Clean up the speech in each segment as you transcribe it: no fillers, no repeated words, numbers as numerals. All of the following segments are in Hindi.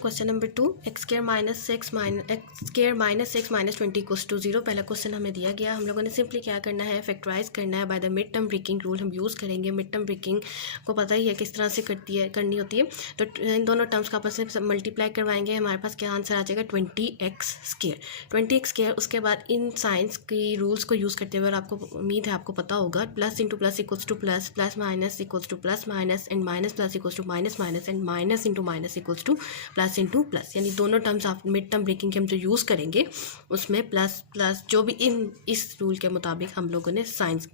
Question number 2 X square minus X minus 20 equals to 0। पहला क्वेश्चन हमें दिया गया, हम लोगों ने सिंपली क्या करना है, फैक्टराइज करना है by the mid term breaking rule. हम यूज़ करेंगे मिड टर्म ब्रेकिंग, को पता ही है किस तरह से करनी होती है। तो इन दोनों टर्म्स का आपस में मल्टीप्लाई करवाएंगे, हमारे पास क्या आंसर आ जाएगा 20x स्क्वायर। उसके बाद इन साइंस की रूल्स को यूज़ करते हुए, और आपको उम्मीद है आपको पता होगा, plus into plus equals to plus, plus minus equals to plus minus, and minus plus equals to minus minus, and minus into minus equals to plus into plus. यानी दोनों टर्म्स आप मिड टर्म ब्रेकिंग के हम जो यूज़ करेंगे उसमें प्लस प्लस जो भी इस रूल के मुताबिक हम लोगों ने साइंस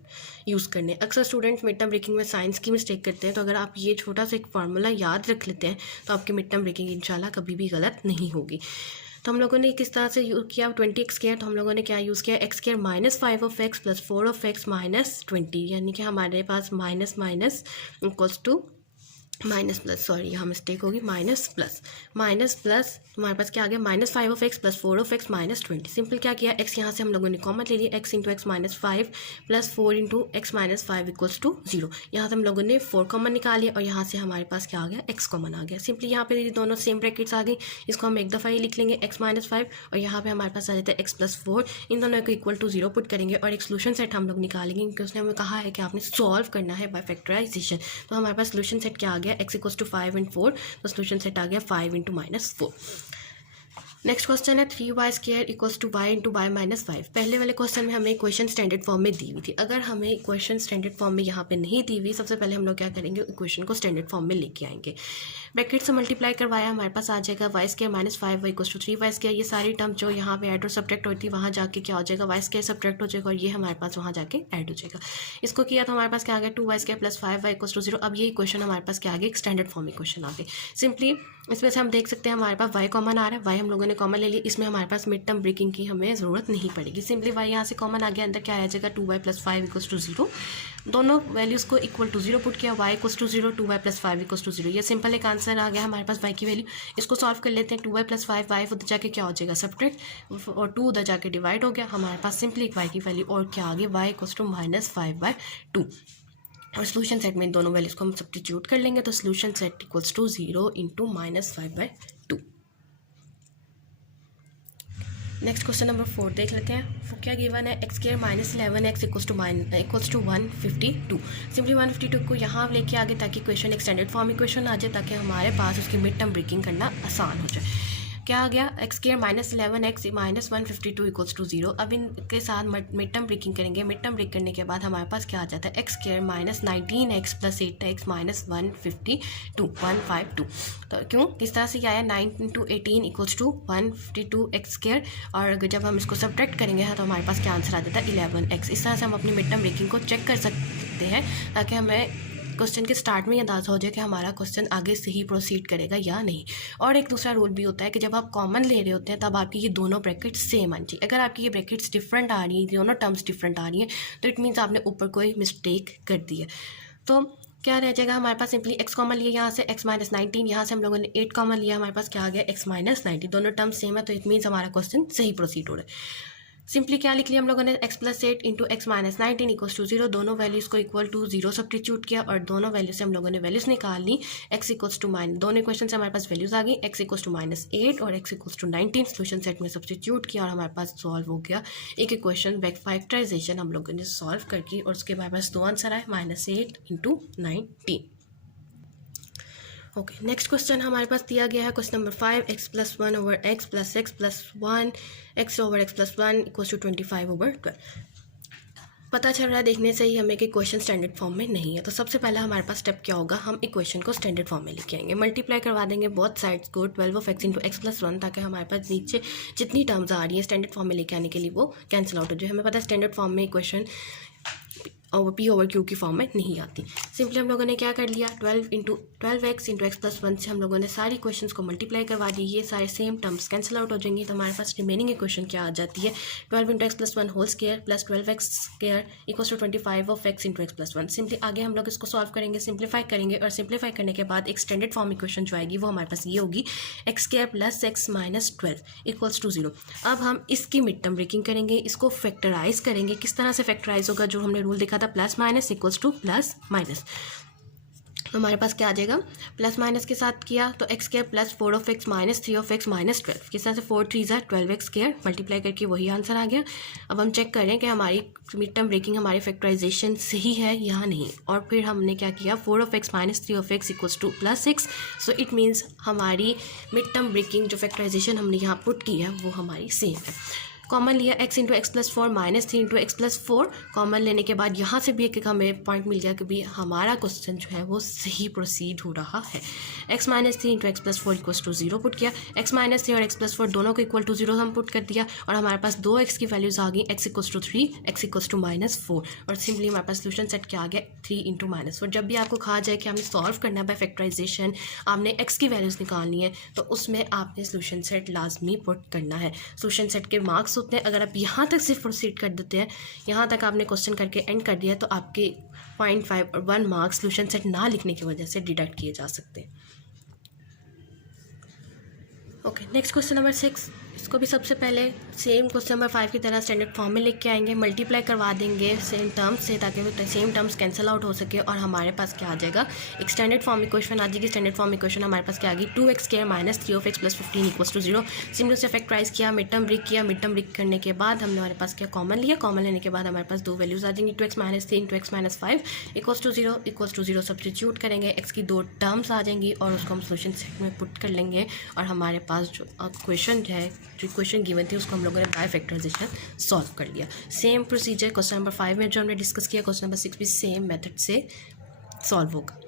यूज़ करने। अक्सर स्टूडेंट्स मिड टर्म ब्रेकिंग में साइंस की मिस्टेक करते हैं, तो अगर आप ये छोटा सा एक फार्मूला याद रख लेते हैं तो आपकी मिड टर्म ब्रेकिंग इंशाल्लाह कभी भी गलत नहीं होगी। तो हम लोगों ने किस तरह से यूज़ किया 20x स्क्वायर, तो हम लोगों ने क्या यूज़ किया x square minus 5 of x plus 4 of x minus 20, यानी कि हमारे पास minus minus equals to minus plus, sorry यहाँ मिस्टेक होगी, माइनस प्लस हमारे पास क्या आ गया minus 5 of x plus 4 of x minus 20। Simple क्या किया, एक्स यहाँ से हम लोगों ने कॉमन ले लिया, X into X minus 5 plus 4 into X minus 5 equals to 0। यहाँ से हम लोगों ने 4 कॉमन निकाल लिया और यहाँ से हमारे पास क्या आ गया, एक्स कॉमन आ गया। सिंपली यहाँ पे दोनों सेम ब्रैकेट्स आ गई, इसको हम एक दफ़ा ही लिख लेंगे एक्स माइनस 5, और यहाँ पे हमारे पास आ जाता है एक्स प्लस 4। इन दोनों को इक्वल टू 0 पुट करेंगे और एक सोल्यूशन सेट हम लोग निकालेंगे, क्योंकि उसने हमें कहा है कि आपने सॉल्व करना है बाय फैक्टराइजेशन। तो हमारे पास सोल्यूशन सेट क्या आ गया, एक्स इक्वल्स टू 5 एंड 4, तो सोल्यूशन सेट आ गया 5 इंटू माइनस 4। नेक्स्ट क्वेश्चन है 3y square equals to Y into Y minus 5। पहले वाले क्वेश्चन में हमें इक्वेशन स्टैंडर्ड फॉर्म में दी हुई थी। अगर हमें इक्वेशन स्टैंडर्ड फॉर्म में यहाँ पे नहीं दी हुई, सबसे पहले हम लोग क्या करेंगे, इक्वेशन को स्टैंडर्ड फॉर्म में लेके आएंगे। ब्रैकेट से मल्टीप्लाई करवाया, हमारे पास आ जाएगा Y square minus 5y equals to 3y square. ये सारी टर्म जो यहाँ पे ऐड और सब्ट्रैक्ट होती है, वहाँ जाके क्या हो जाएगा, वाई स्क्वायर सब्ट्रैक्ट हो जाएगा और ये हमारे पास वहाँ जाके ऐड हो जाएगा। इसको किया तो हमारे पास क्या आ गया 2y square plus 5y equals to 0। अब ये इक्वेशन हमारे पास क्या आ गया, एक स्टैंडर्ड फॉर्म इक्वेशन आ गई। सिंपली इसमें से हम देख सकते हैं हमारे पास y कॉमन आ रहा है, y हम लोगों ने कॉमन ले लिया, इसमें हमारे पास मिड टर्म ब्रेकिंग की हमें ज़रूरत नहीं पड़ेगी। सिंपली y यहाँ से कॉमन आ गया, अंदर क्या आ जाएगा 2y प्लस 5 इक्वल्स टू 0। दोनों वैल्यूज़ को इक्वल टू 0 पुट किया, y equals to 0, 2y plus 5 equals to 0। ये सिंपल एक आंसर आ गया हमारे पास y की वैल्यू। इसको सॉल्व कर लेते हैं, 2y प्लस 5, y उधर जाके क्या हो जाएगा सब्ट्रैक्ट, और 2 उधर जाके डिवाइड हो गया। हमारे पास सिंपली एक y की वैल्यू और क्या आ गई, y इक्वल्स टू माइनस 5/2। और सोल्यूशन सेट में इन दोनों वैल्यूज़ को हम सब्स्टिट्यूट कर लेंगे, तो solution set equals to 0 into minus 5/2। Next question number 4 देख लेते हैं। वो क्या गिवन है, X square minus 11x equals to 152। Simply 152 को यहाँ लेके आगे ताकि क्वेश्चन एक स्टैंडर्ड फॉर्म इक्वेशन आ जाए, ताकि हमारे पास उसकी मिड टर्म ब्रेकिंग करना आसान हो जाए। क्या आ गया, X square minus 11x minus 152 equals to 0। अब इनके साथ मिड टर्म ब्रेकिंग करेंगे। मिड टर्म ब्रेक करने के बाद हमारे पास क्या आ जाता है, X square minus 19x plus 8x minus 152। तो क्यों किस तरह से क्या आया, 9 into 18 equals to 152 X square, और जब हम इसको सब्ट्रैक्ट करेंगे तो हमारे पास क्या आंसर आ जाता है 11x। इस तरह से हम अपनी मिड टर्म ब्रेकिंग को चेक कर सकते हैं, ताकि हमें क्वेश्चन के स्टार्ट में ही अंदाज़ा हो जाए कि हमारा क्वेश्चन आगे से ही प्रोसीड करेगा या नहीं। और एक दूसरा रूल भी होता है कि जब आप कॉमन ले रहे होते हैं तब आपकी ये दोनों ब्रैकेट्स सेम आनी चाहिए। अगर आपकी ये ब्रैकेट्स डिफरेंट आ रही हैं, दोनों टर्म्स डिफरेंट आ रही हैं, तो इट मीन्स आपने ऊपर कोई मिस्टेक कर दी है। तो क्या रह जाएगा हमारे पास, सिंपली एक्स कॉमन लिया, यहाँ से एक्स माइनस 19, यहाँ से हम लोगों ने 8 कॉमन लिया, हमारे पास क्या आ गया एक्स माइनस 90। दोनों टर्म्स सेम है, तो इट मीन्स हमारा क्वेश्चन सही प्रोसीड हो रहा है। सिंपली क्या लिख लिया हम लोगों ने, X plus 8 into X minus 19 equals to 0। दोनों वैल्यूज़ को इक्वल टू 0 सब्स्टिट्यूट किया और दोनों वैल्यू से हम लोगों ने वैल्यूज़ निकाल ली। एक्स इक्वल्स टू माइनस, दोनों क्वेश्चन से हमारे पास वैल्यूज़ आ गई, एक्स इक्वल्स टू माइनस 8 और X equals to 19। Solution set में सब्स्टिट्यूट किया और हमारे पास सॉल्व हो गया एक इक्वेशन। फैक्टराइजेशन हम लोगों ने सॉल्व करके, और उसके हमारे पास दो आंसर आए, minus 8 into 19। Okay, next question हमारे पास दिया गया है question number 5, X plus 1 over X plus X plus 1 X over X plus 1 equals to 25 over 12। पता चल रहा है देखने से ही हमें कि क्वेश्चन स्टैंडर्ड फॉर्म में नहीं है। तो सबसे पहले हमारे पास स्टेप क्या होगा, हम इक्वेशन को स्टैंडर्ड फॉर्म में लेके आएंगे, मल्टीप्लाई करवा देंगे बोथ साइड्स को 12 of X into X plus 1, ताकि हमारे पास नीचे जितनी टर्म्स आ रही है स्टैंडर्ड फॉर्म में लेके आने के लिए वो कैंसिल आउट हो जाए। हमें पता है स्टैंडर्ड फॉर्म में इक्वेशन और पी ओवर क्यू की फॉर्म में नहीं आती। सिंपली हम लोगों ने क्या कर लिया, 12x इंटू एक्स प्लस 1 से हम लोगों ने सारी क्वेश्चंस को मल्टीप्लाई करवा दी। ये सारे सेम टर्म्स कैंसिल आउट हो जाएंगे, तो हमारे पास रिमेनिंग इक्वेशन क्या आ जाती है, 12 into X plus 1 whole square plus 12x square equals to 25 of X into X plus 1। Simply आगे हम लोग इसको सॉल्व करेंगे, सिंप्लीफाई करेंगे, और सिंप्लीफाई करने के बाद एक स्टैंडर्ड फॉर्म इक्वेशन जो आएगी वो हमारे पास ये होगी, X square plus X minus 12 equals to 0। अब हम इसकी मिड टर्म ब्रेकिंग करेंगे, इसको फैक्टराइज करेंगे। किस तरह से फैक्टराइज होगा, जो हमने रूल देखा था था plus minus equals to plus minus, तो हमारे पास क्या आ जाएगा, प्लस माइनस के साथ किया तो x square plus 4 minus 3 minus 12, किस तरह से 4 3 12 एक्स स्क्वायर मल्टीप्लाई करके वही आंसर आ गया। अब हम चेक करें कि हमारी मिड टर्म ब्रेकिंग हमारी फैक्टराइजेशन सही है या नहीं, और फिर हमने क्या किया 4 minus 3 equals to plus 6, so it means हमारी मिड टर्म ब्रेकिंग जो फैक्टराइजेशन हमने यहाँ पुट की है वो हमारी सेम है। कॉमन लिया x into X plus 4 minus 3 into X plus 4, common लेने के बाद यहाँ से भी एक हमें पॉइंट मिल गया कि भी हमारा क्वेश्चन जो है वो सही प्रोसीड हो रहा है। x minus 3 into X plus 4 equals to 0 put किया, x माइनस 3 और x प्लस 4 दोनों को इक्वल टू 0 हम पुट कर दिया, और हमारे पास दो x की वैल्यूज़ आ गई, x equals to 3, x equals to minus 4, और सिंपली हमारे पास सोल्यूशन सेट क्या आ गया 3 इंटू माइनस 4। जब भी आपको कहा जाए कि हमने सॉल्व करना है बाय फैक्टराइजेशन, आपने x की वैल्यूज़ निकालनी है, तो उसमें आपने सोल्यूशन सेट लाजमी पुट करना है। सोल्यूशन सेट के मार्क्स होते हैं, अगर आप यहाँ तक सिर्फ प्रोसीड कर देते हैं, यहाँ तक आपने क्वेश्चन करके एंड कर दिया, तो आपके 0.5 और 1 मार्क्स सोल्यूशन सेट ना लिखने की वजह से डिडक्ट किए जा सकते हैं। ओके, नेक्स्ट क्वेश्चन नंबर 6, इसको भी सबसे पहले सेम क्वेश्चन नंबर 5 की तरह स्टैंडर्ड फॉर्म में लिख के आएंगे, मल्टीप्लाई करवा देंगे सेम टर्म्स से ताकि वो सेम टर्म्स कैंसिल आउट हो सके, और हमारे पास क्या आ जाएगा एक स्टैंडर्ड फॉर्म इक्वेशन आ जाएगी। स्टैंडर्ड फॉर्म इक्वेशन हमारे पास क्या आ गई 2x square minus 3x plus 15 equals to 0। Simple से फैक्टराइज किया, मिड टर्म ब्रेक किया, मिड टर्म ब्रेक करने के बाद हमने हमारे पास क्या कॉमन लिया, कॉमन लेने के बाद हमारे पास दो वैल्यूज़ आ जाएंगी 2x minus 3 into X minus 5 equals to 0 substitute करेंगे, x की दो टर्म्स आ जाएंगी और उसको हम सोल्यूशन सेट में पुट कर लेंगे, और हमारे पास जो क्वेश्चन है, जो क्वेश्चन गिवन थी उसको हम लोगों ने बाय फैक्टराइजेशन सॉल्व कर लिया। सेम प्रोसीजर क्वेश्चन नंबर 5 में जो हमने डिस्कस किया, क्वेश्चन नंबर 6 भी सेम मेथड से सॉल्व होगा।